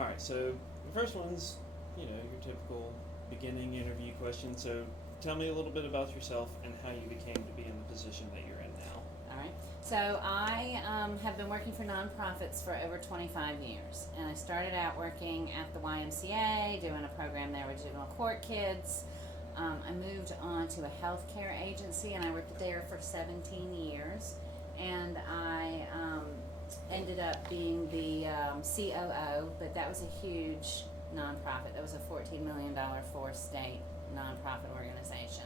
All right, so the first one's, your typical beginning interview question. So tell me a little bit about yourself and how you became to be in the position that you're in now. All right. So I have been working for nonprofits for over 25 years, and I started out working at the YMCA, doing a program there with juvenile court kids. I moved on to a healthcare agency, and I worked there for 17 years, and I ended up being the COO, but that was a huge nonprofit. That was a $14 million four-state nonprofit organization.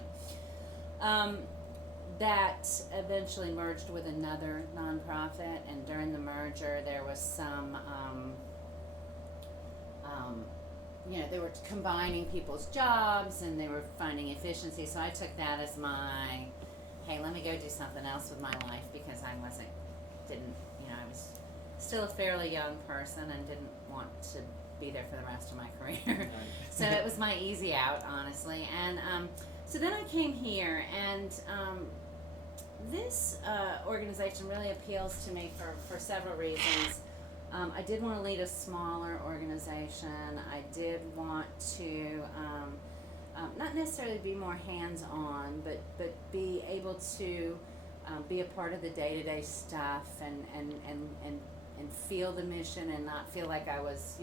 That eventually merged with another nonprofit, and during the merger there was some they were combining people's jobs and they were finding efficiency, so I took that as my, hey, let me go do something else with my life, because I was still a fairly young person and didn't want to be there for the rest of my career. So it was my easy out, honestly. And so then I came here, and this organization really appeals to me for several reasons. I did want to lead a smaller organization. I did want to not necessarily be more hands-on, but be able to be a part of the day-to-day stuff and feel the mission and not feel like I was,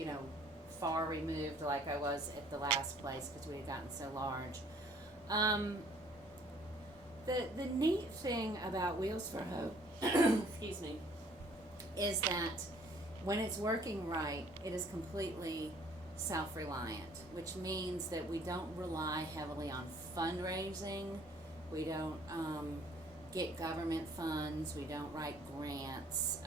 far removed like I was at the last place, because we had gotten so large. The neat thing about Wheels for Hope, excuse me, is that when it's working right, it is completely self-reliant, which means that we don't rely heavily on fundraising. We don't get government funds. We don't write grants.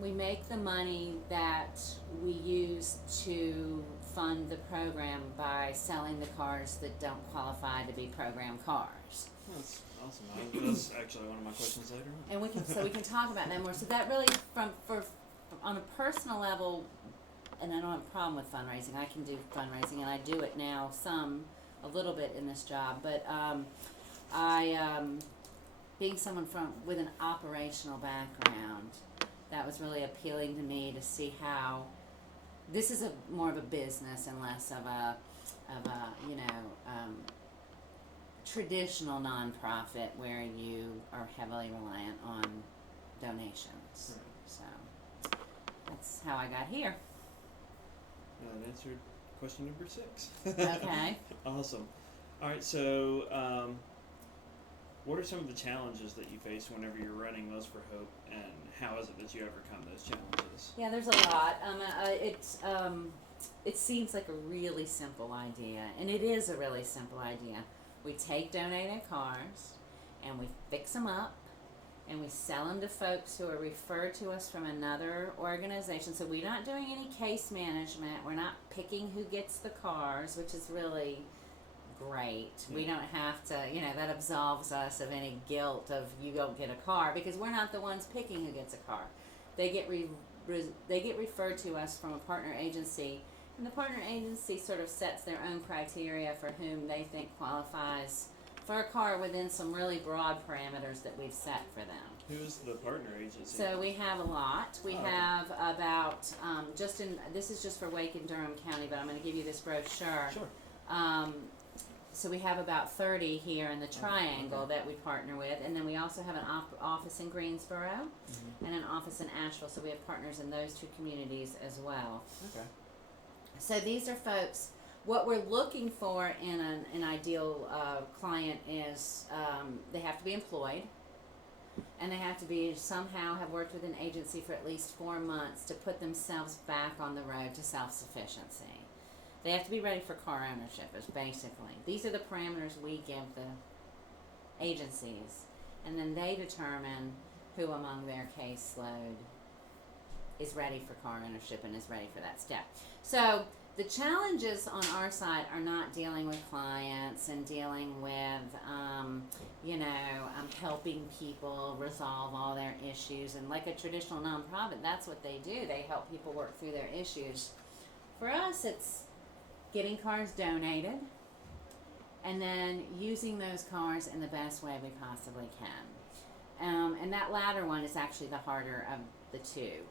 We make the money that we use to fund the program by selling the cars that don't qualify to be program cars. That's awesome. That's actually one of my questions later on. And we can talk about that more. So that really, for on a personal level, and I don't have a problem with fundraising. I can do fundraising, and I do it now a little bit in this job. But being someone with an operational background, that was really appealing to me, to see how this is more of a business and less of a traditional nonprofit where you are heavily reliant on donations. Right. So that's how I got here. That answered question number 6. Okay. Awesome. All right, so what are some of the challenges that you face whenever you're running Wheels for Hope, and how is it that you overcome those challenges? Yeah, there's a lot. It seems like a really simple idea, and it is a really simple idea. We take donated cars, and we fix them up, and we sell them to folks who are referred to us from another organization. So we're not doing any case management. We're not picking who gets the cars, which is really great. Yeah. We don't have to, that absolves us of any guilt of you don't get a car, because we're not the ones picking who gets a car. They get referred to us from a partner agency, and the partner agency sort of sets their own criteria for whom they think qualifies for a car within some really broad parameters that we've set for them. Who's the partner agency? So we have a lot. We have about, this is just for Wake and Durham County, but I'm going to give you this brochure. Sure. So we have about 30 here in the Triangle that we partner with, and then we also have an office in Greensboro and an office in Asheville, so we have partners in those two communities as well. Okay. So these are folks, what we're looking for in an ideal client is they have to be employed, and they have to be somehow have worked with an agency for at least 4 months to put themselves back on the road to self-sufficiency. They have to be ready for car ownership, is basically. These are the parameters we give the agencies, and then they determine who among their caseload is ready for car ownership and is ready for that step. So the challenges on our side are not dealing with clients and dealing with, helping people resolve all their issues. And like a traditional nonprofit, that's what they do. They help people work through their issues. For us, it's getting cars donated and then using those cars in the best way we possibly can. And that latter one is actually the harder of the two.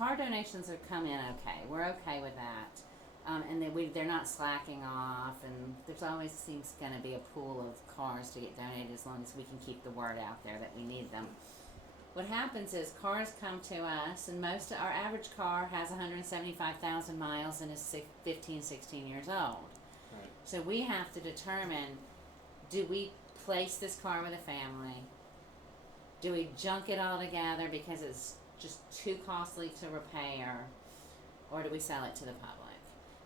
car donations have come in okay. We're okay with that. And they're not slacking off, and there's always seems going to be a pool of cars to get donated as long as we can keep the word out there that we need them. What happens is cars come to us, and our average car has 175,000 miles and is 15, 16 years old. Right. So we have to determine, do we place this car with a family? Do we junk it all together because it's just too costly to repair? Or do we sell it to the public?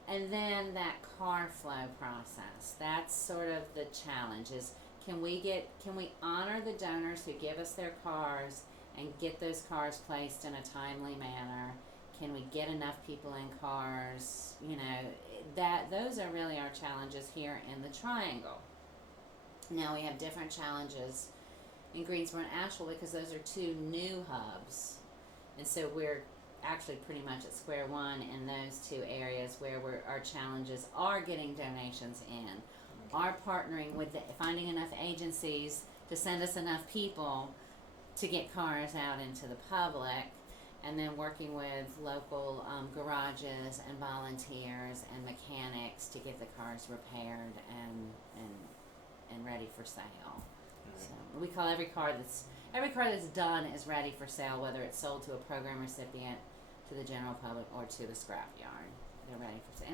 And then that car flow process, that's sort of the challenge is, can we honor the donors who give us their cars and get those cars placed in a timely manner? Can we get enough people in cars? Those are really our challenges here in the Triangle. Now we have different challenges in Greensboro and Asheville because those are two new hubs. And so we're actually pretty much at square one in those two areas where our challenges are getting donations in, are partnering with finding enough agencies to send us enough people to get cars out into the public, and then working with local garages and volunteers and mechanics to get the cars repaired and ready for sale. Right. So we call every car that's done is ready for sale, whether it's sold to a program recipient, to the general public, or to the scrapyard. They're ready for sale.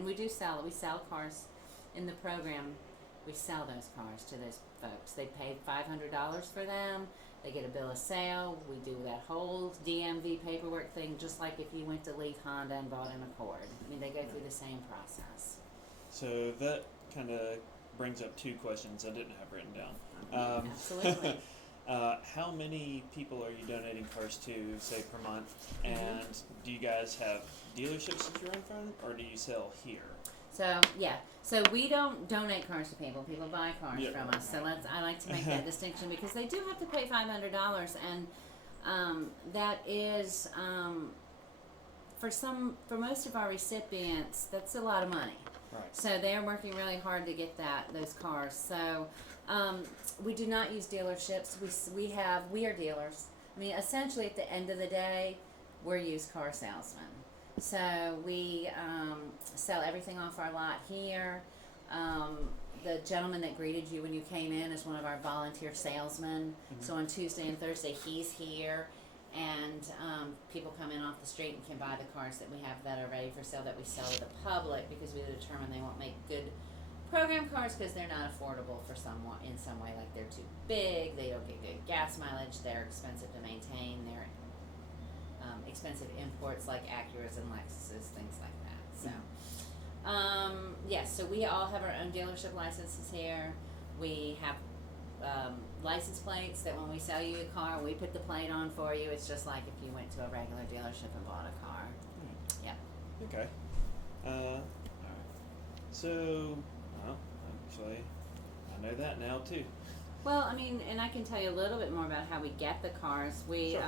And we sell cars in the program. We sell those cars to those folks. They pay $500 for them. They get a bill of sale. We do that whole DMV paperwork thing, just like if you went to Leaf Honda and bought an Accord. I mean, they go through the same process. So that kind of brings up two questions I didn't have written down. Absolutely. How many people are you donating cars to, say, per month? And do you guys have dealerships that you run from, or do you sell here? So we don't donate cars to people. People buy cars from us. So I like to make that distinction because they do have to pay $500, and that is for most of our recipients, that's a lot of money. Right. So they're working really hard to get those cars. So we do not use dealerships. We are dealers. I mean, essentially, at the end of the day, we're used car salesmen. So we sell everything off our lot here. The gentleman that greeted you when you came in is one of our volunteer salesmen. Mm-hmm. So on Tuesday and Thursday, he's here. And people come in off the street and can buy the cars that we have that are ready for sale that we sell to the public, because we determine they won't make good program cars because they're not affordable for someone in some way. Like they're too big, they don't get good gas mileage, they're expensive to maintain, they're expensive imports like Acuras and Lexuses, things like that. So so we all have our own dealership licenses here. We have license plates that when we sell you a car, we put the plate on for you. It's just like if you went to a regular dealership and bought a car. Yeah. Okay. All right. So, actually, I know that now too. Well, I mean, and I can tell you a little bit more about how we get the cars. We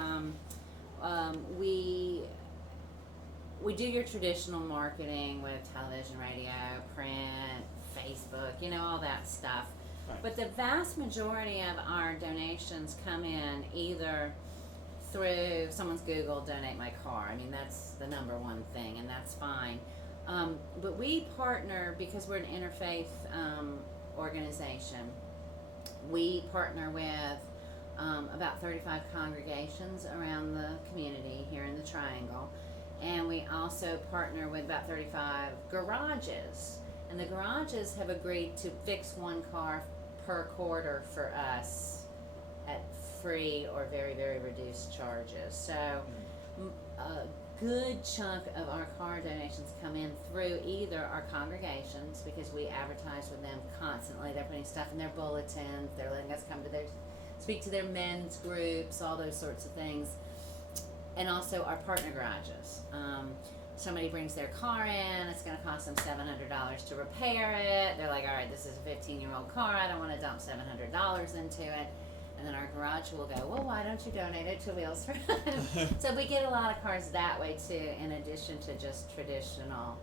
we do your traditional marketing with television, radio, print, Facebook, all that stuff. Right. But the vast majority of our donations come in either through someone's Google, donate my car. I mean, that's the number one thing, and that's fine. But we partner, because we're an interfaith organization, we partner with about 35 congregations around the community here in the Triangle. And we also partner with about 35 garages. And the garages have agreed to fix one car per quarter for us at free or very, very reduced charges. So a good chunk of our car donations come in through either our congregations, because we advertise with them constantly. They're putting stuff in their bulletins. They're letting us come to speak to their men's groups, all those sorts of things. And also our partner garages. Somebody brings their car in, it's going to cost them $700 to repair it. They're like, all right, this is a 15-year-old car, I don't want to dump $700 into it. And then our garage will go, well, why don't you donate it to Wheels for Life? So we get a lot of cars that way too, in addition to just traditional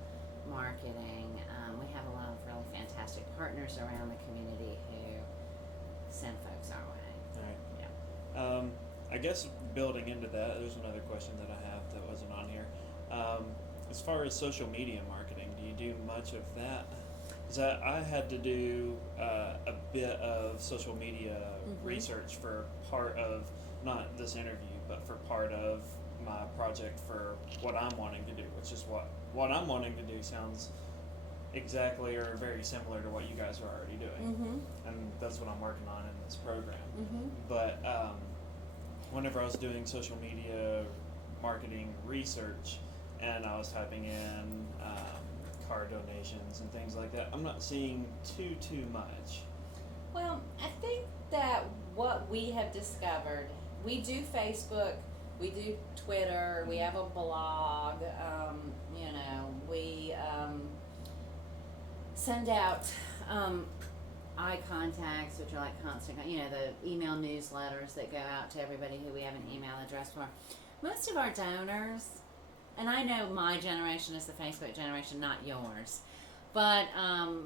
marketing. We have a lot of really fantastic partners around the community who send folks our way. All right. Yeah. I guess building into that, there's another question that I have that wasn't on here. As far as social media marketing, do you do much of that? Because I had to do a bit of social media research for part of, not this interview, but for part of my project for what I'm wanting to do, which is what I'm wanting to do sounds exactly or very similar to what you guys are already doing. And that's what I'm working on in this program. But whenever I was doing social media marketing research and I was typing in car donations and things like that, I'm not seeing too much. Well, I think that what we have discovered, we do Facebook, we do Twitter, we have a blog, we send out eye contacts, which are like constant, the email newsletters that go out to everybody who we have an email address for. Most of our donors, and I know my generation is the Facebook generation, not yours, but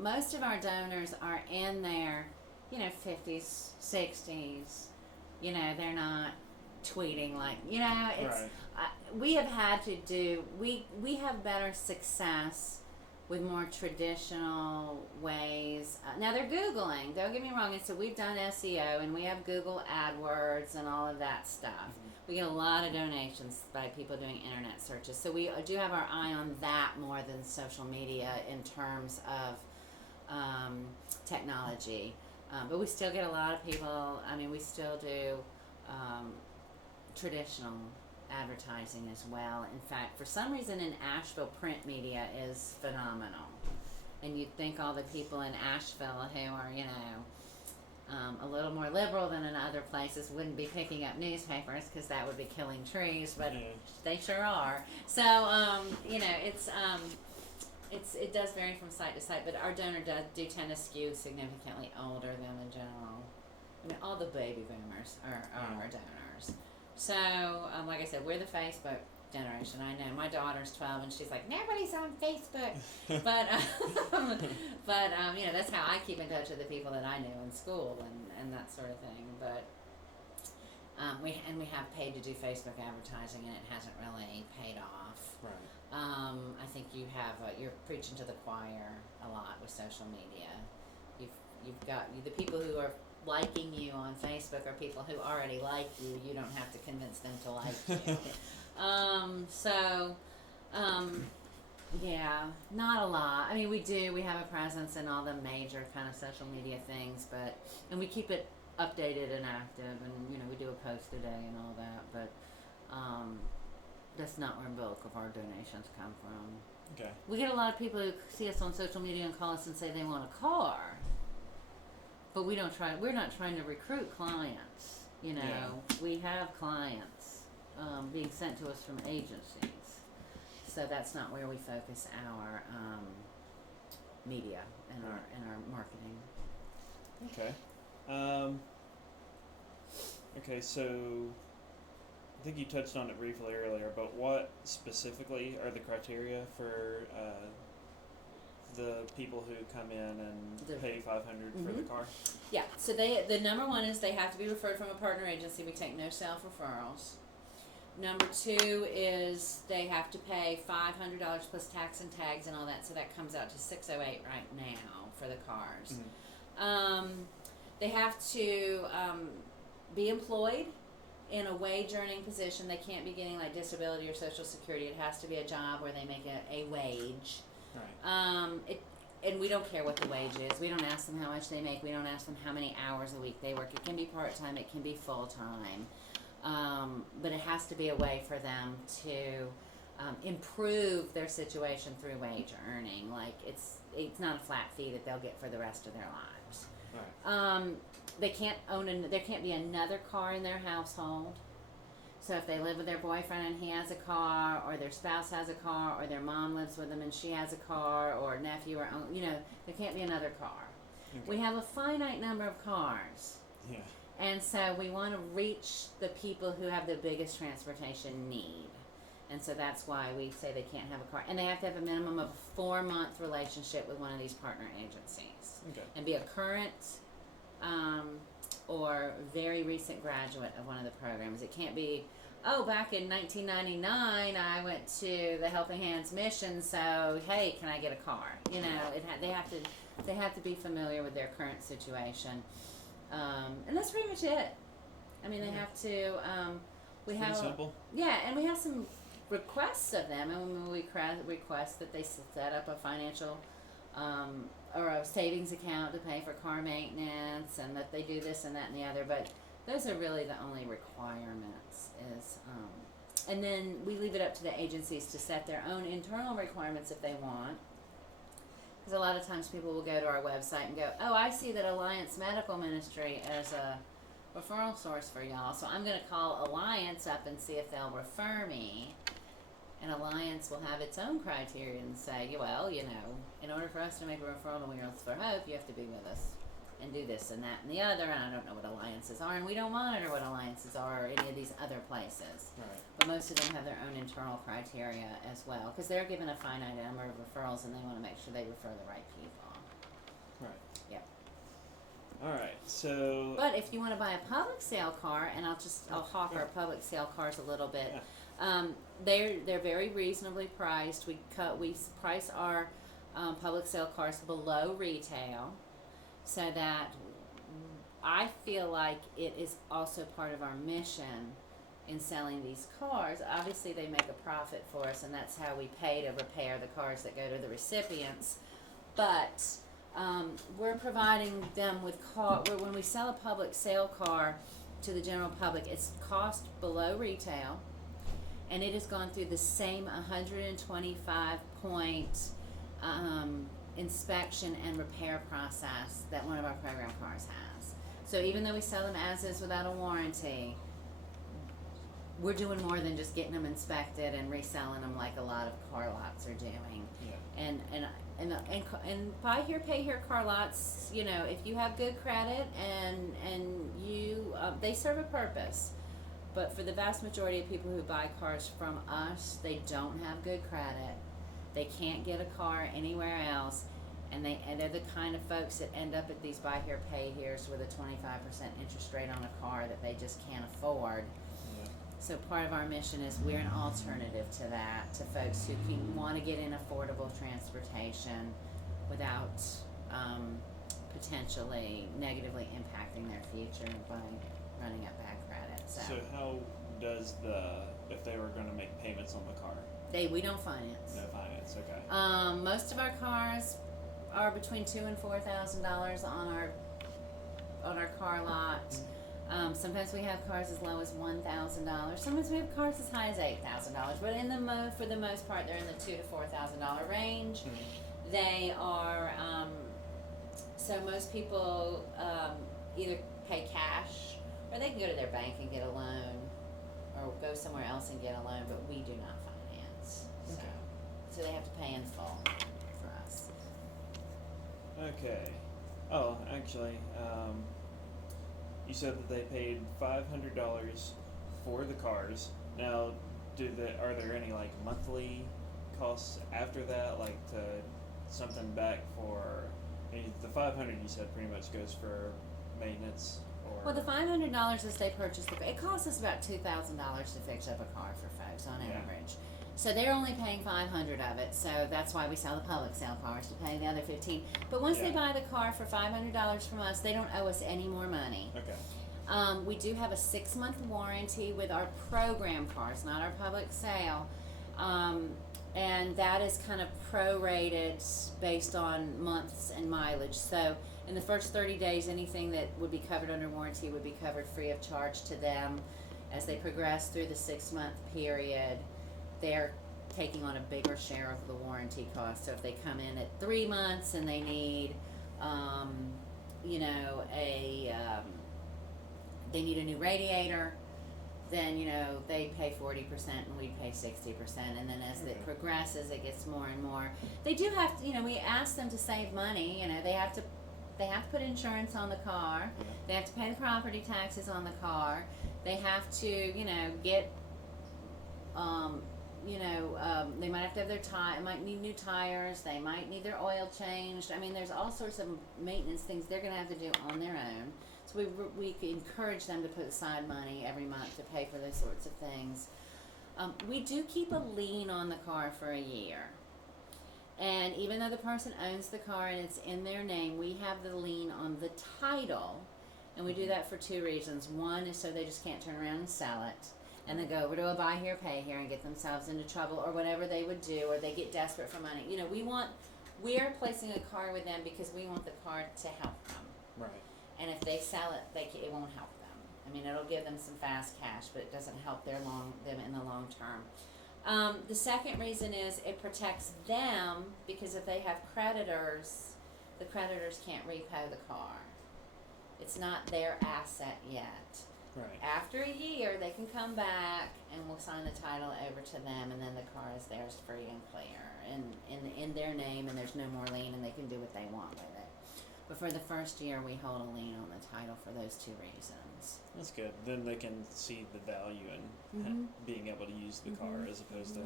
most of our donors are in their, 50s, 60s. They're not tweeting like, it's. Right. We have had to do. We have better success with more traditional ways. Now they're Googling. Don't get me wrong. And so we've done SEO and we have Google AdWords and all of that stuff. We get a lot of donations by people doing internet searches. So we do have our eye on that more than social media in terms of technology. But we still get a lot of people. We still do traditional advertising as well. In fact, for some reason in Asheville, print media is phenomenal. And you'd think all the people in Asheville who are, a little more liberal than in other places wouldn't be picking up newspapers because that would be killing trees, but they sure are. So, it does vary from site to site, but our donor do tend to skew significantly older than the general. All the baby boomers are our donors. So, like I said, we're the Facebook generation. I know my daughter's 12 and she's like, nobody's on Facebook. but that's how I keep in touch with the people that I knew in school and that sort of thing. But we have paid to do Facebook advertising and it hasn't really paid off. Right. I think you're preaching to the choir a lot with social media. You've got the people who are liking you on Facebook are people who already like you. You don't have to convince them to like you. Not a lot. We have a presence in all the major kind of social media things, and we keep it updated and active, and we do a post a day and all that, but that's not where the bulk of our donations come from. Okay. We get a lot of people who see us on social media and call us and say they want a car. But we're not trying to recruit clients, We have clients being sent to us from agencies. So that's not where we focus our media and our marketing. Okay. Okay, so I think you touched on it briefly earlier, but what specifically are the criteria for the people who come in and pay $500 for the car? Yeah, so the number one is they have to be referred from a partner agency. We take no self-referrals. Number two is they have to pay $500 plus tax and tags and all that, so that comes out to $608 right now for the cars. They have to be employed in a wage earning position. They can't be getting like disability or Social Security. It has to be a job where they make a wage. Right. And we don't care what the wage is. We don't ask them how much they make. We don't ask them how many hours a week they work. It can be part-time. It can be full-time. But it has to be a way for them to improve their situation through wage earning. Like it's not a flat fee that they'll get for the rest of their lives. Right. They can't there can't be another car in their household. So if they live with their boyfriend and he has a car, or their spouse has a car, or their mom lives with them and she has a car, or nephew or uncle, there can't be another car. Okay. We have a finite number of cars. Yeah. And so we want to reach the people who have the biggest transportation need. And so that's why we say they can't have a car. And they have to have a minimum of a 4-month relationship with one of these partner agencies. Okay. And be a current or very recent graduate of one of the programs. It can't be oh, back in 1999, I went to the Helping Hands mission, so hey, can I get a car? You know, they have to be familiar with their current situation, and that's pretty much it. I mean, they have to. We Pretty have simple. Yeah, and we have some requests of them, and we request that they set up a financial or a savings account to pay for car maintenance, and that they do this and that and the other. But those are really the only requirements. And then we leave it up to the agencies to set their own internal requirements if they want. Because a lot of times people will go to our website and go, oh, I see that Alliance Medical Ministry is a referral source for y'all, so I'm going to call Alliance up and see if they'll refer me. And Alliance will have its own criteria and say, well, you know, in order for us to make a referral to Wheels for Hope, you have to be with us and do this and that and the other. And I don't know what alliances are, and we don't monitor what alliances are or any of these other places. Right. But most of them have their own internal criteria as well, because they're given a finite number of referrals, and they want to make sure they refer the right people. Right. Yep. All right. So. But if you want to buy a public sale car, and I'll hawk our public sale cars a little bit. Yeah. They're very reasonably priced. We price our public sale cars below retail, so that I feel like it is also part of our mission in selling these cars. Obviously, they make a profit for us, and that's how we pay to repair the cars that go to the recipients. But we're providing them with when we sell a public sale car to the general public, it's cost below retail, and it has gone through the same 125 point inspection and repair process that one of our program cars has. So even though we sell them as is without a warranty, we're doing more than just getting them inspected and reselling them like a lot of car lots are doing. Yeah. And buy here, pay here car lots, you know, if you have good credit and you they serve a purpose. But for the vast majority of people who buy cars from us, they don't have good credit. They can't get a car anywhere else, and they're the kind of folks that end up at these buy here, pay here's with a 25% interest rate on a car that they just can't afford. Yeah. So part of our mission is we're an alternative to that, to folks who want to get in affordable transportation without potentially negatively impacting their future by running up bad credit. So how does if they were going to make payments on the car? We don't finance. No finance. Okay. Most of our cars are between $2,000 and $4,000 on our car lot. Sometimes we have cars as low as $1,000. Sometimes we have cars as high as $8,000. But for the most part, they're in the $2,000 to $4,000 range. Mm-hmm. They are. So most people either pay cash, or they can go to their bank and get a loan, or go somewhere else and get a loan. But we do not finance. Okay. So they have to pay in full for us. Okay. Oh, actually, you said that they paid $500 for the cars. Now, are there any like monthly costs after that, like to something back for? The $500 you said pretty much goes for maintenance. Well, the $500 is they purchase the car. It costs us about $2,000 to fix up a car for folks on average. So they're only paying $500 of it. So that's why we sell the public sale cars, to pay the other $15. But once they buy the car for $500 from us, they don't owe us any more money. Okay. We do have a 6-month warranty with our program cars, not our public sale. And that is kind of prorated based on months and mileage. So in the first 30 days, anything that would be covered under warranty would be covered free of charge to them. As they progress through the 6-month period, they're taking on a bigger share of the warranty cost. So if they come in at 3 months and they need, they need a new radiator, then, they pay 40% and we pay 60%. And then as it progresses, it gets more and more. They do have to, we ask them to save money. They have to put insurance on the car. Yeah. They have to pay the property taxes on the car. They have to, get, they might have to have might need new tires. They might need their oil changed. I mean, there's all sorts of maintenance things they're going to have to do on their own. So So we encourage them to put aside money every month to pay for those sorts of things. We do keep a lien on the car for a year. And even though the person owns the car and it's in their name, we have the lien on the title. And we do that for two reasons. One is so they just can't turn around and sell it. And then go over to a buy here, pay here and get themselves into trouble or whatever they would do, or they get desperate for money. You know, we are placing a car with them because we want the car to help them. Right. And if they sell it, it won't help them. I mean, it'll give them some fast cash, but it doesn't help them in the long term. The second reason is it protects them because if they have creditors, the creditors can't repo the car. It's not their asset yet. Right. After a year, they can come back and we'll sign the title over to them, and then the car is theirs free and clear and in their name, and there's no more lien, and they can do what they want with it. But for the first year, we hold a lien on the title for those two reasons. That's good. Then they can see the value in being able to use the car as opposed to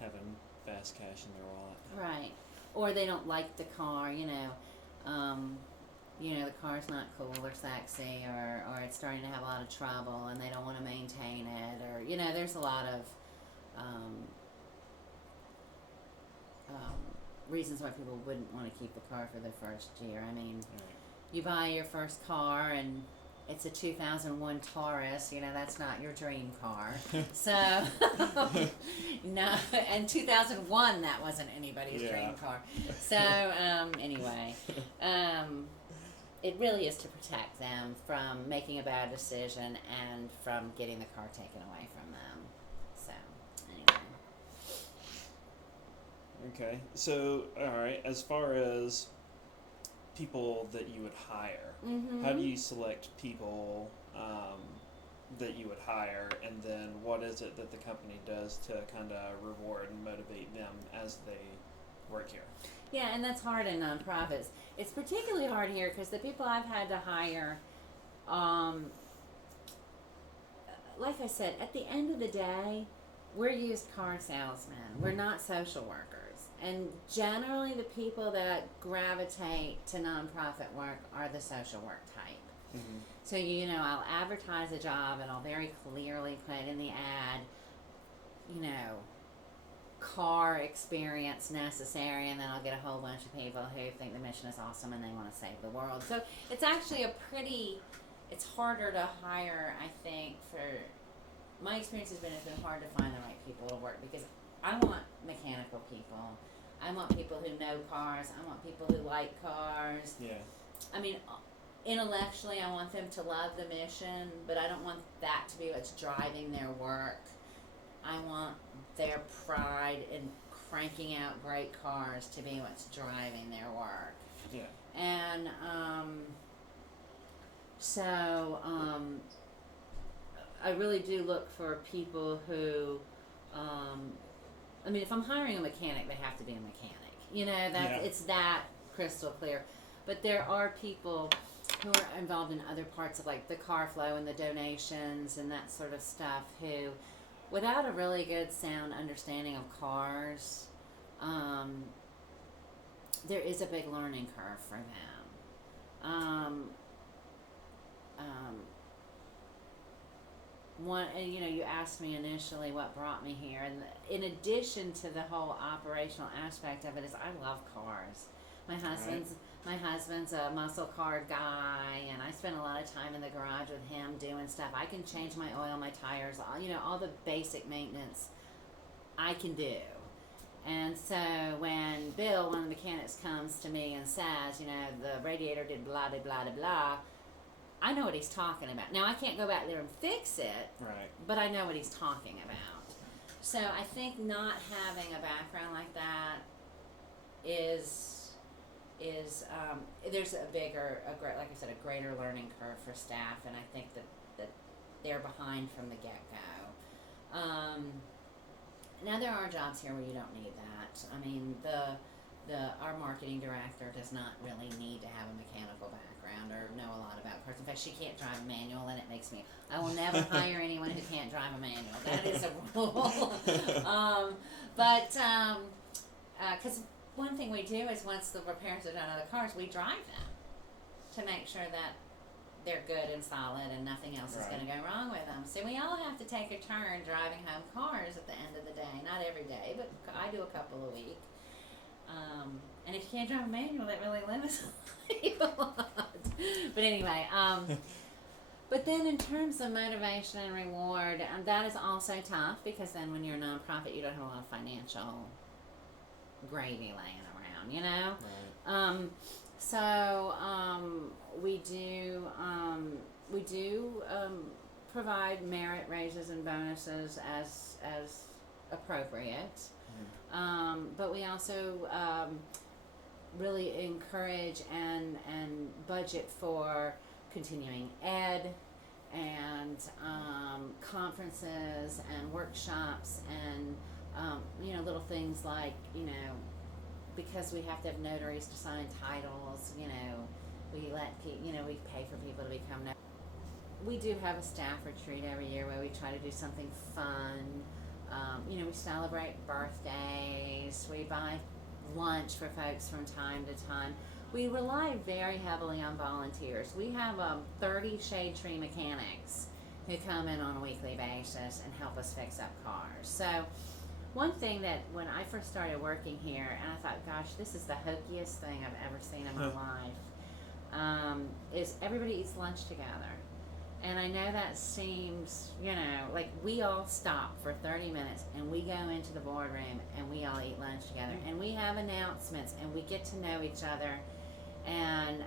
having fast cash in their wallet. Right. Or they don't like the car, the car's not cool or sexy, or it's starting to have a lot of trouble and they don't want to maintain it, or, there's a lot of reasons why people wouldn't want to keep the car for the first year. I mean, you buy your first car and it's a 2001 Taurus, that's not your dream car. So, no, and 2001, that wasn't anybody's dream car. So, anyway, it really is to protect them from making a bad decision and from getting the car taken away from them. So, anyway. Okay. So, all right, as far as people that you would hire, how do you select people that you would hire, and then what is it that the company does to kind of reward and motivate them as they work here? Yeah, and that's hard in nonprofits. It's particularly hard here because the people I've had to hire, like I said, at the end of the day, we're used car salesmen. We're not social workers. And generally the people that gravitate to nonprofit work are the social work type. Mm-hmm. So, I'll advertise a job and I'll very clearly put in the ad, car experience necessary, and then I'll get a whole bunch of people who think the mission is awesome and they want to save the world. So it's actually it's harder to hire, I think, my experience has been hard to find the right people to work because I want mechanical people. I want people who know cars. I want people who like cars. Yeah. I mean, intellectually, I want them to love the mission, but I don't want that to be what's driving their work. I want their pride in cranking out great cars to be what's driving their work. Yeah. And I really do look for people who, if I'm hiring a mechanic, they have to be a mechanic. It's that crystal clear. But there are people who are involved in other parts of like the car flow and the donations and that sort of stuff who, without a really good sound understanding of cars, there is a big learning curve for them. You asked me initially what brought me here, and in addition to the whole operational aspect of it is I love cars. My husband's a muscle car guy, and I spend a lot of time in the garage with him doing stuff. I can change my oil, my tires, all the basic maintenance I can do. And so when Bill, one of the mechanics, comes to me and says, the radiator did blah, blah, blah, blah, I know what he's talking about. Now, I can't go back there and fix it, right, but I know what he's talking about. So I think not having a background like that is there's like I said, a greater learning curve for staff, and I think that they're behind from the get-go. Now there are jobs here where you don't need that. I mean, our marketing director does not really need to have a mechanical background or know a lot about cars. In fact, she can't drive a manual, and it makes me, I will never hire anyone who can't drive a manual. That is a rule. Because one thing we do is once the repairs are done on the cars, we drive them to make sure that they're good and solid and nothing else is Right. going to go wrong with them. So we all have to take a turn driving home cars at the end of the day. Not every day, but I do a couple a week. And if you can't drive a manual, that really limits you a lot. But anyway, but then in terms of motivation and reward, that is also tough because then when you're a nonprofit, you don't have a lot of financial gravy laying around, you know? Right. So we do provide merit raises and bonuses as appropriate, but we also really encourage and budget for continuing ed and conferences and workshops and little things like because we have to have notaries to sign titles, we we pay for people to become we do have a staff retreat every year where we try to do something fun. We celebrate birthdays, we buy lunch for folks from time to time. We rely very heavily on volunteers. We have 30 shade tree mechanics who come in on a weekly basis and help us fix up cars. So one thing that when I first started working here, and I thought, gosh, this is the hokiest thing I've ever seen in my life, is everybody eats lunch together. And I know that seems, like we all stop for 30 minutes and we go into the boardroom and we all eat lunch together. And we have announcements and we get to know each other. And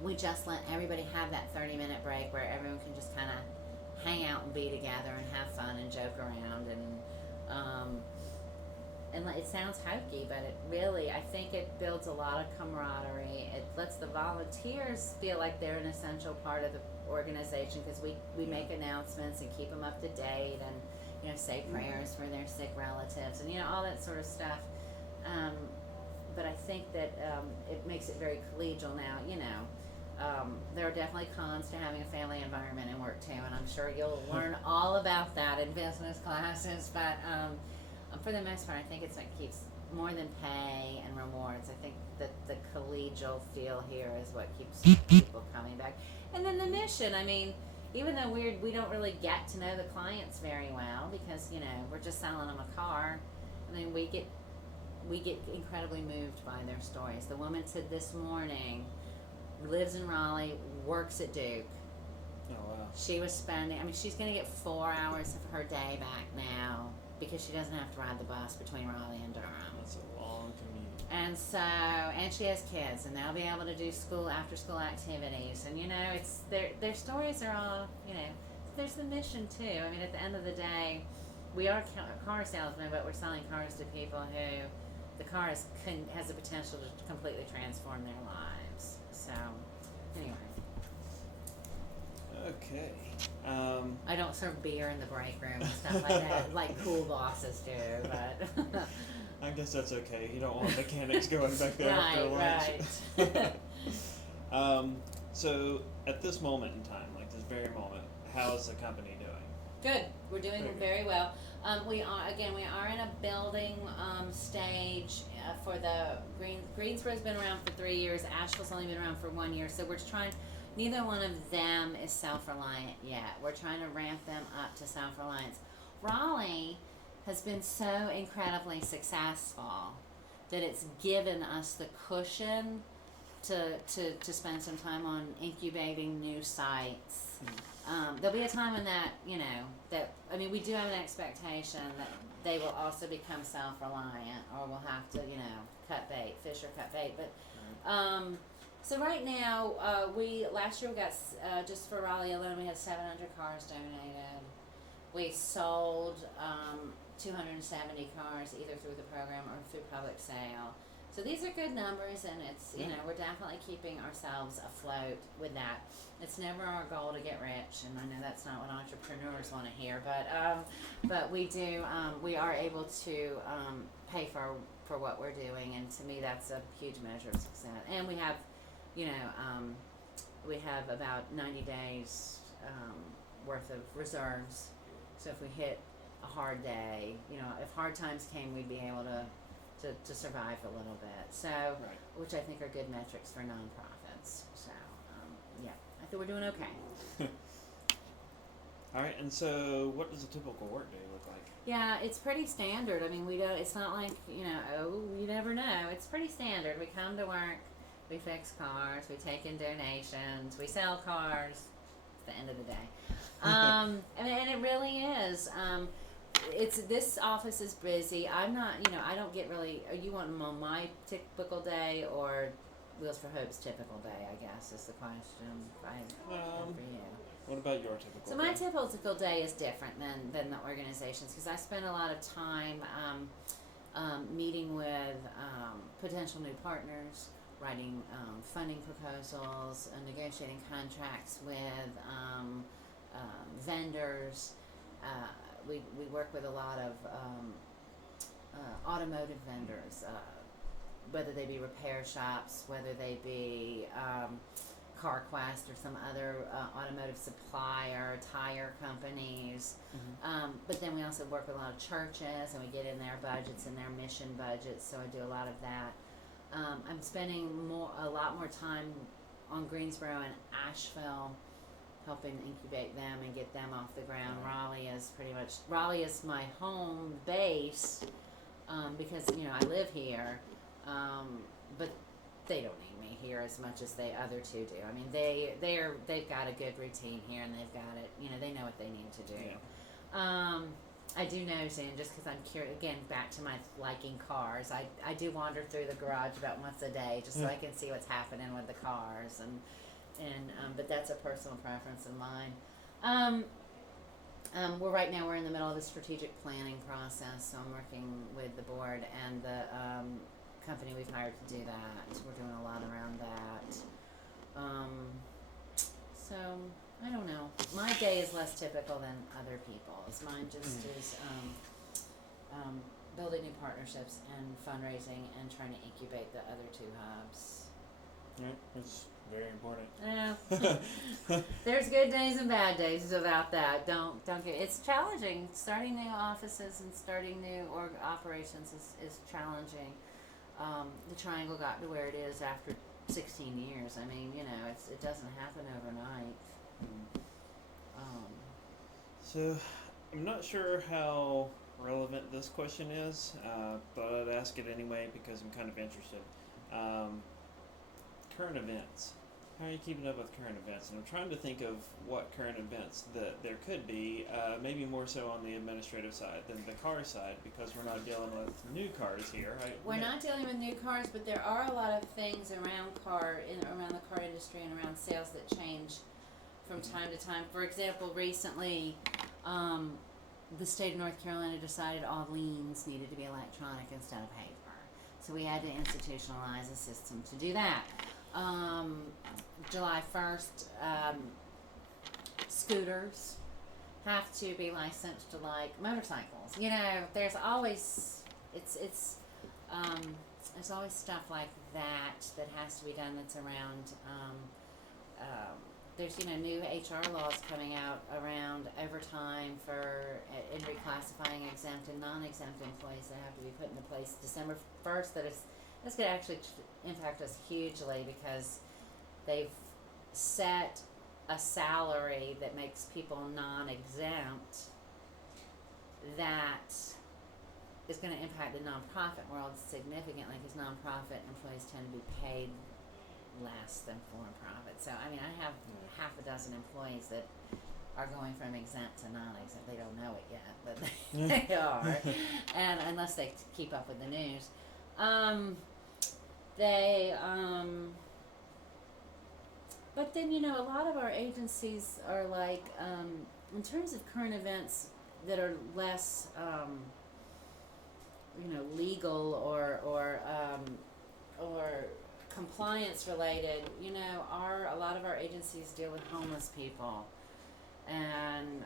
we just let everybody have that 30-minute break where everyone can just kind of hang out and be together and have fun and joke around. And it sounds hokey, but it really, I think it builds a lot of camaraderie. It lets the volunteers feel like they're an essential part of the organization because we make announcements and keep them up to date and, say prayers for their sick relatives and, all that sort of stuff. But I think that it makes it very collegial now, there are definitely cons to having a family environment in work too, and I'm sure you'll learn all about that in business classes, but for the most part, I think it's what keeps more than pay and rewards. I think that the collegial feel here is what keeps people coming back. And then the mission, even though we don't really get to know the clients very well because, we're just selling them a car, we get incredibly moved by their stories. The woman said this morning, lives in Raleigh, works at Duke. Oh, wow. She was spending, she's going to get 4 hours of her day back now because she doesn't have to ride the bus between Raleigh and Durham. That's a long commute. And so, and she has kids, and they'll be able to do after school activities. And, it's, their stories are all, there's the mission too. At the end of the day, we are car salesmen, but we're selling cars to people who the car has the potential to completely transform their lives. So, anyway. Okay. I don't serve beer in the break room and stuff like that, like cool bosses do, but... I guess that's okay. You don't want mechanics going back there after lunch. Right. So, at this moment in time, like this very moment, how is the company doing? Good. We're doing very well. We are in a building stage for the Greensboro's been around for 3 years. Asheville's only been around for 1 year. So we're trying. Neither one of them is self-reliant yet. We're trying to ramp them up to self-reliance. Raleigh has been so incredibly successful that it's given us the cushion to spend some time on incubating new sites. There'll be a time when that, we do have an expectation that they will also become self-reliant, or we'll have to, fish or cut bait. But, so right now, last year we got, just for Raleigh alone, we had 700 cars donated. We sold 270 cars either through the program or through public sale. So these are good numbers, and it's, we're definitely keeping ourselves afloat with that. It's never our goal to get rich, and I know that's not what entrepreneurs want to hear, but we do, we are able to pay for what we're doing, and to me that's a huge measure of success. And we have, we have about 90 days worth of reserves, so if we hit a hard day, if hard times came, we'd be able to survive a little bit. So, which I think are good metrics for nonprofits. So, yeah, I think we're doing okay. All right, and so what does a typical workday look like? Yeah, it's pretty standard. I mean, we don't. It's not like, oh, you never know. It's pretty standard. We come to work, we fix cars, we take in donations, we sell cars. It's the end of the day. And it really is. This office is busy. I'm not. I don't get really. You want them on my typical day or Wheels for Hope's typical day? I guess is the question I have for you. What about your typical So my typical day is different than the organizations, because I spend a lot of time meeting with potential new partners, writing funding proposals, negotiating contracts with vendors. We work with a lot of automotive vendors, whether they be repair shops, whether they be CarQuest or some other automotive supplier, tire companies. But then we also work with a lot of churches, and we get in their budgets and their mission budgets, so I do a lot of that. I'm spending a lot more time on Greensboro and Asheville, helping incubate them and get them off the ground. Raleigh is my home base, because I live here, but they don't need me here as much as the other two do. I mean, they've got a good routine here, and they've got it. They know what they need to do. Yeah. I do know, Zane, just because I'm curious. Again, back to my liking cars. I do wander through the garage about once a day, just so I can see what's happening with the cars, and but that's a personal preference of mine. We're in the middle of the strategic planning process, so I'm working with the board and the company we've hired to do that. We're doing a lot around that. So I don't know. My day is less typical than other people's. Mine just is building new partnerships and fundraising and trying to incubate the other two hubs. Right, that's very important. Yeah. There's good days and bad days about that. Don't get. It's challenging. Starting new offices and starting new operations is challenging. The Triangle got to where it is after 16 years. I mean, it doesn't happen overnight. So, I'm not sure how relevant this question is, but I'd ask it anyway because I'm kind of interested. Current events. How are you keeping up with current events? And I'm trying to think of what current events that there could be, maybe more so on the administrative side than the car side, because we're not dealing with new cars here. Right? We're not dealing with new cars, but there are a lot of things around the car industry and around sales that change from time to time. For example, recently, the state of North Carolina decided all liens needed to be electronic instead of paper. So we had to institutionalize a system to do that. July 1st, scooters have to be licensed to like motorcycles. There's always there's always stuff like that has to be done that's around. There's new HR laws coming out around overtime in reclassifying exempt and non-exempt employees that have to be put into place December 1st. This could actually impact us hugely, because they've set a salary that makes people non-exempt that is going to impact the nonprofit world significantly, because nonprofit employees tend to be paid less than for-profit. So, I mean, I have half a dozen employees that are going from exempt to non-exempt. They don't know it yet, but they are, and unless they keep up with the news. But then, a lot of our agencies are like, in terms of current events that are less, legal or compliance related, a lot of our agencies deal with homeless people and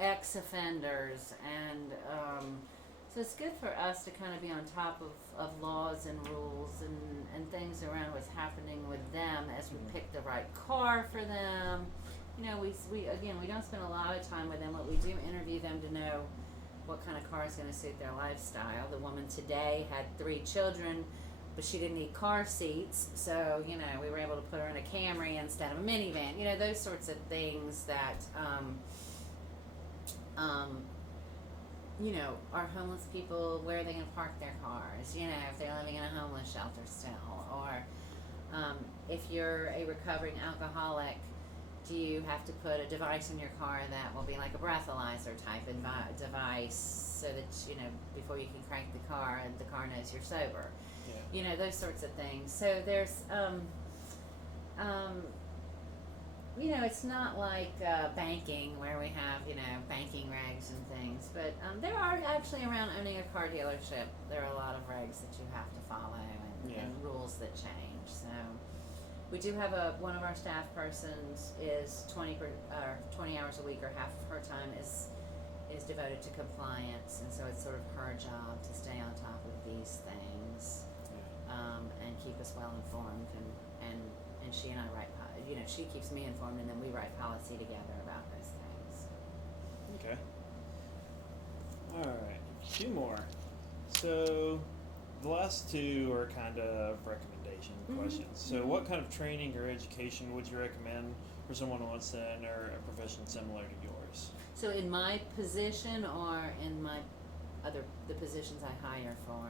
ex-offenders, and so it's good for us to kind of be on top of laws and rules and things around what's happening with them as we pick the right car for them. We don't spend a lot of time with them, but we do interview them to know what kind of car is going to suit their lifestyle. The woman today had 3 children but she didn't need car seats, so we were able to put her in a Camry instead of a minivan. Those sorts of things that are homeless people, where are they going to park their cars? If they're living in a homeless shelter still, or if you're a recovering alcoholic, do you have to put a device in your car that will be like a breathalyzer type device, so that before you can crank the car and the car knows you're sober? Yeah. Those sorts of things. So there's it's not like banking, where we have banking regs and things, but there are actually, around owning a car dealership, there are a lot of regs that you have to follow, and rules that change. So we do have one of our staff persons is 20 hours a week, or half of her time is devoted to compliance, and so it's sort of her job to stay on top of these things, and keep us well informed, and she and I write, she keeps me informed, and then we write policy together about those things. Okay. All right. A few more. So the last two are kind of recommendation questions. So what kind of training or education would you recommend for someone who wants to enter a profession similar to yours? So in my position, or in the positions I hire for?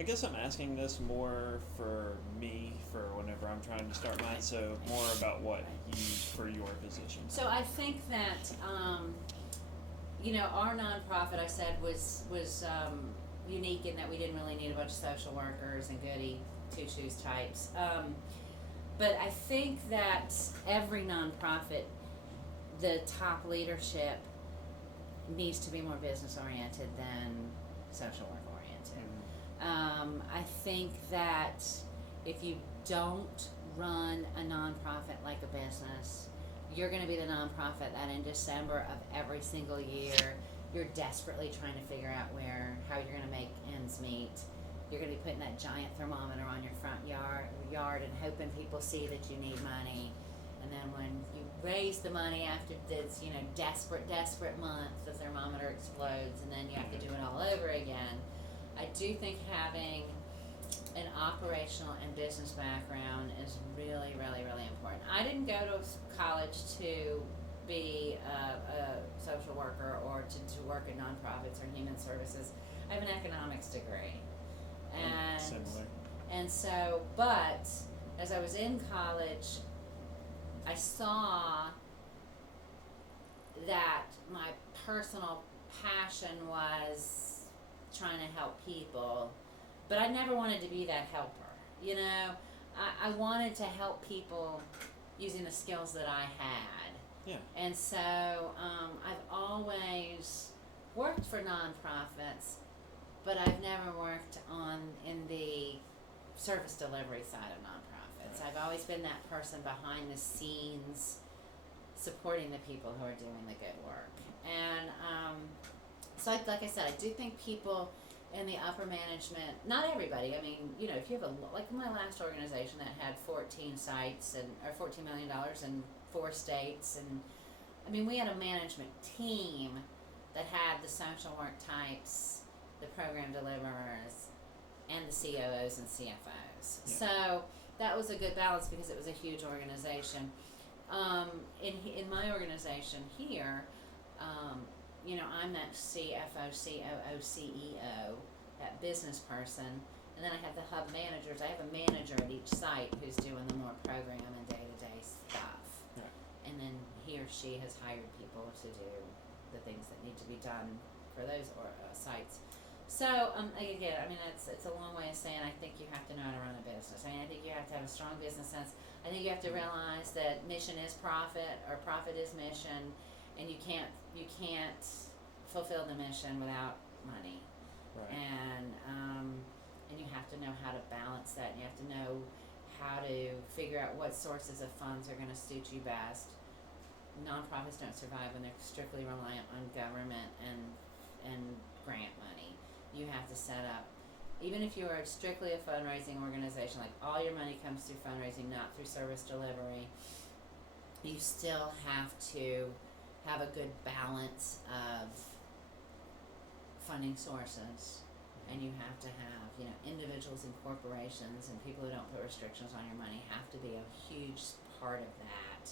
I guess I'm asking this more for me, for whenever I'm trying to start mine, so more about what for your position. So I think that, our nonprofit, I said, was unique in that we didn't really need a bunch of social workers and goody two-shoes types. But I think that every nonprofit, the top leadership needs to be more business-oriented than social work-oriented. I think that if you don't run a nonprofit like a business, you're going to be the nonprofit that in December of every single year, you're desperately trying to figure out how you're going to make ends meet. You're going to be putting that giant thermometer on your front yard and hoping people see that you need money. And then when you raise the money after this, desperate month, the thermometer explodes, and then you have to do it all over again. I do think having an operational and business background is really, really, really important. I didn't go to college to be a social worker or to work in nonprofits or human services. I have an economics degree. And similar. And so, but as I was in college, I saw that my personal passion was trying to help people, but I never wanted to be that helper. I wanted to help people using the skills that I had. Yeah. And so I've always worked for nonprofits, but I've never worked in the service delivery side of nonprofits. Right. I've always been that person behind the scenes, supporting the people who are doing the good work. And so like I said, I do think people in the upper management, not everybody, I mean, if you have like my last organization that had 14 sites or $14 million in 4 states, and I mean, we had a management team that had the social work types, the program deliverers, and the COOs and CFOs. Yeah. So that was a good balance because it was a huge organization. In my organization here, I'm that CFO, COO, CEO, that business person, and then I have the hub managers. I have a manager at each site who's doing the more program and day-to-day stuff. Right. And then he or she has hired people to do the things that need to be done for those sites. So again, I mean, it's a long way of saying I think you have to know how to run a business. I mean, I think you have to have a strong business sense. I think you have to realize that mission is profit, or profit is mission, and you can't fulfill the mission without money. Right. And you have to know how to balance that, and you have to know how to figure out what sources of funds are going to suit you best. Nonprofits don't survive when they're strictly reliant on government and grant money. You have to set up, even if you are strictly a fundraising organization, like all your money comes through fundraising, not through service delivery, you still have to have a good balance of funding sources and you have to have, individuals and corporations and people who don't put restrictions on your money have to be a huge part of that.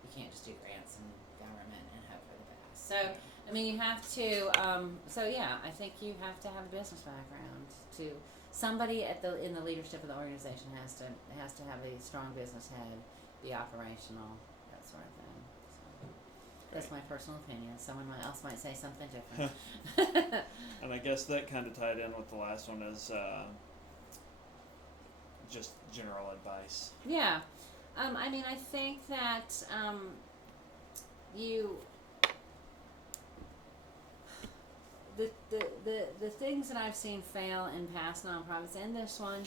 You can't just do grants and government and hope for the best. So, I mean, you have to, I think you have to have a business background to, somebody in the leadership of the organization has to have a strong business head, be operational, that sort of thing. So, that's my personal opinion. Someone else might say something different. And I guess that kind of tied in with the last one is just general advice. Yeah. I mean, I think that the things that I've seen fail in past nonprofits and this one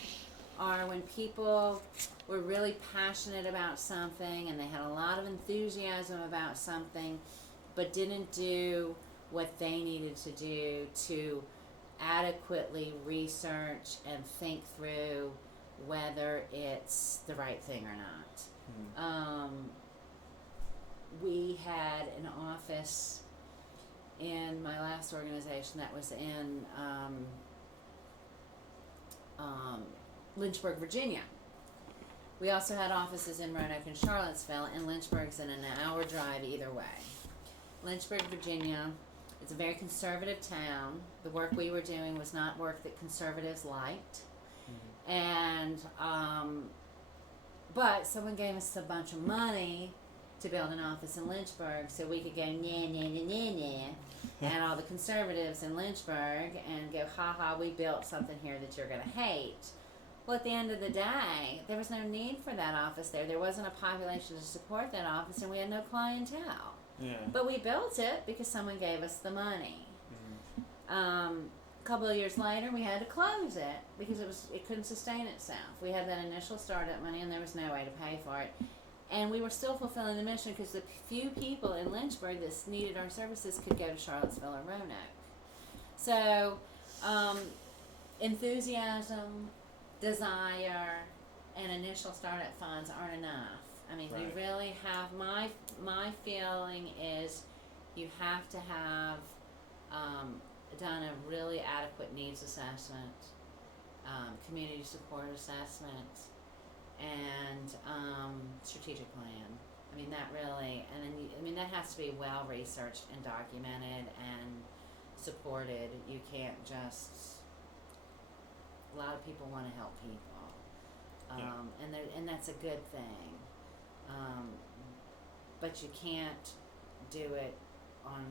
are when people were really passionate about something and they had a lot of enthusiasm about something, but didn't do what they needed to do to adequately research and think through whether it's the right thing or not. We had an office in my last organization that was in Lynchburg, Virginia. We also had offices in Roanoke and Charlottesville, and Lynchburg's in an hour drive either way. Lynchburg, Virginia, it's a very conservative town. The work we were doing was not work that conservatives liked. And but someone gave us a bunch of money to build an office in Lynchburg so we could go at all the conservatives in Lynchburg and go, we built something here that you're going to hate. Well, at the end of the day, there was no need for that office there. There wasn't a population to support that office, and we had no clientele. Yeah. But we built it because someone gave us the money. A couple of years later, we had to close it because it couldn't sustain itself. We had that initial startup money, and there was no way to pay for it. And we were still fulfilling the mission because the few people in Lynchburg that needed our services could go to Charlottesville or Roanoke. So, enthusiasm, desire, and initial startup funds aren't enough. I mean, Right. you really have, my feeling is you have to have done a really adequate needs assessment, community support assessment, and strategic plan. I mean, that really, and then that has to be well researched and documented and supported. You can't just, a lot of people want to help people, and that's a good thing, but you can't do it on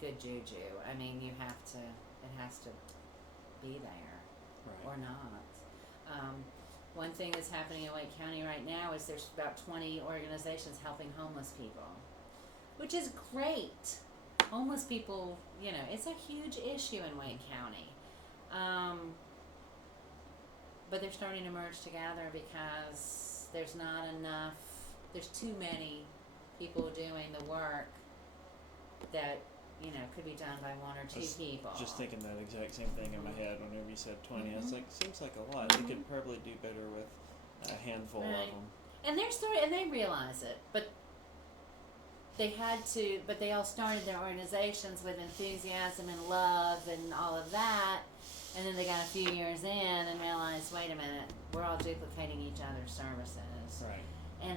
good juju. I mean, it has to be there, Right. or not. One thing that's happening in Wake County right now is there's about 20 organizations helping homeless people, which is great. Homeless people, it's a huge issue in Wake County. But they're starting to merge together because there's too many people doing the work that, could be done by one or two people. Just thinking that exact same thing in my head whenever you said 20. I was like, seems like a lot. They could probably do better with a handful of them. And they realize it, but they all started their organizations with enthusiasm and love and all of that, and then they got a few years in and realized, wait a minute, we're all duplicating each other's services. Right. And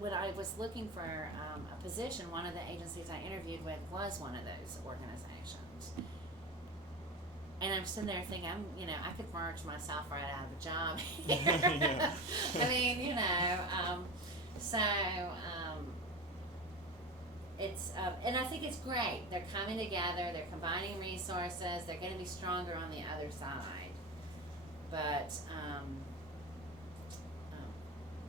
when I was looking for a position, one of the agencies I interviewed with was one of those organizations. And I'm sitting there thinking, I could merge myself right out of a job here. Yeah. I mean, it's, and I think it's great. They're coming together, they're combining resources, they're going to be stronger on the other side. But,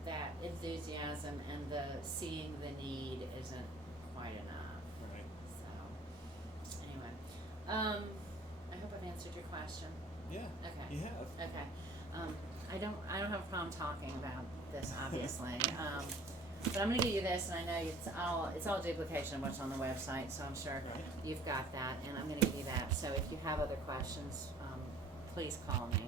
that enthusiasm and the seeing the need isn't quite enough. Right. So, anyway, I hope I've answered your question. Yeah. Okay. You have. Okay. I don't have a problem talking about this, obviously. But I'm going to give you this, and I know it's all duplication of what's on the website, so I'm sure Right. you've got that, and I'm going to give you that. So if you have other questions, please call me.